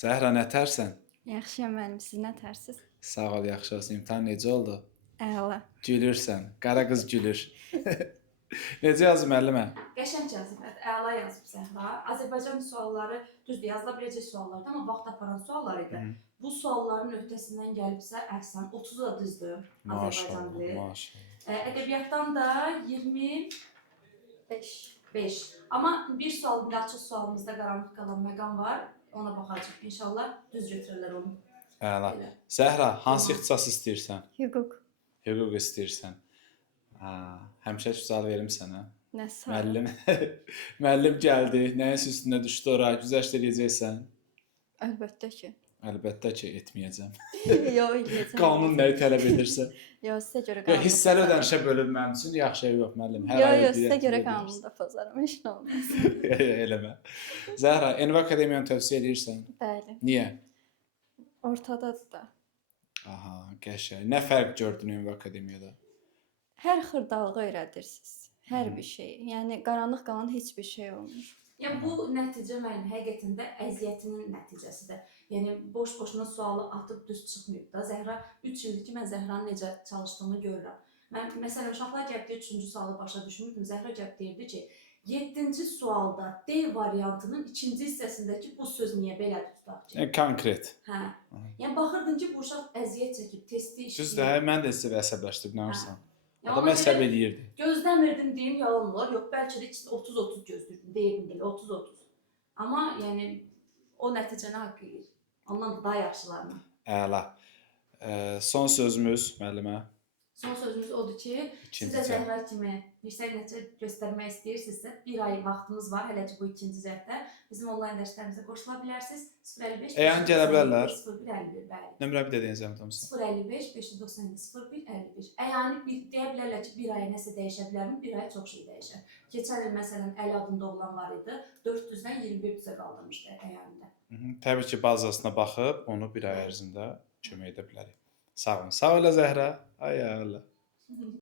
Zəhra, nətərsən? Yaxşıyam müəllim, siz nətərsiz? Sağ ol, yaxşı olsun. İmtahan necə oldu? Əla. Gülürsən. Qara qız gülür. Necə yazdı müəllimə? Qəşəng yazıb, əla yazıb Zəhra. Azərbaycan sualları düzdür, yazıla biləcək suallardır, amma vaxt aparan suallar idi. Bu sualların öhdəsindən gəlibsə, əhsən, 30 da düzdür Azərbaycan dili. Maşallah. Ədəbiyyatdan da 25. Amma bir sual, bir açıq sualımızda qaranlıq qalan məqam var. Ona baxacaq. İnşallah düz götürürlər onu. Əla. Elə. Zəhra, hansı ixtisas istəyirsən? Hüquq. Hüquq istəyirsən. Həmişə sual verim sənə. Nə sağ ol. Müəllim. Müəllim gəldi. Nəyin üstünə düşdü ora? Güzəşt eləyəcəksən? Əlbəttə ki. Əlbəttə ki, etməyəcəm. Yox, eləyəcəm. Qanun nəyi tələb edirsə. Yox, sizə görə Ya qanunu. hissəli ödənişə bölünür mənim üçün. Yaxşı, yox müəllim. Yox, sizə görə qanunu da pozaram, heç nə olmaz. Eləmə. Zəhra, Enva Akademiyanı tövsiyə edirsən? Bəli. Niyə? Ortadadır da. Aha, qəşəng. Nə fərq gördün Enva Akademiyada? Hər xırdalığı öyrədirsiniz. Hər bir şey. Yəni qaranlıq qalan heç bir şey olmur. Yəni bu nəticə mənim həqiqətən də əziyyətinin nəticəsidir. Yəni boş-boşuna sualı atıb düz çıxmayıb da. Zəhra 3 ildir ki, mən Zəhranın necə çalışdığını görürəm. Mən məsələn uşaqlar gəlib 3-cü sualı başa düşmürdüm. Zəhra gəlib deyirdi ki, 7-ci sualda D variantının 2-ci hissəsindəki bu söz niyə belə tutaq ki? Konkret. Hə. Yəni baxırdın ki, bu uşaq əziyyət çəkib, testi işləyir. Düzdür, mən də sizə əsəbləşdirib, nə varsan. Yəni Adam ona əsəb görə eləyirdi. gözləmirdim deyim, yalan olar. Yox, bəlkə də 30-30 gözləyirdim, deyirdim belə 30-30. Amma yəni o nəticəni haqq edir. Ondan da daha yaxşılarını. Əla. Son sözümüz müəllimə. Son sözümüz odur ki, siz İkinci də cəhd. Zəhra kimi yüksək nəticə göstərmək istəyirsinizsə, bir ay vaxtınız var, hələ ki bu ikinci cəhddə. Bizim onlayn dərslərimizə qoşula bilərsiniz. 055 Gələ bilərlər. 0151 bəli. Nömrə bir də deyin zəhmət 055 597 0151. Yəni deyə bilərlər ki, bir ay nəsə dəyişə bilərmi? Bir ay çox şey dəyişər. Keçən il məsələn Əli adında oğlan var idi. 400-dən 21-düzə qaldırmışdı əyanında. Təbii ki, bazasına baxıb onu bir ay ərzində kömək edə bilərik. Sağ olun. Sağ ol Zəhra. Ay Allah.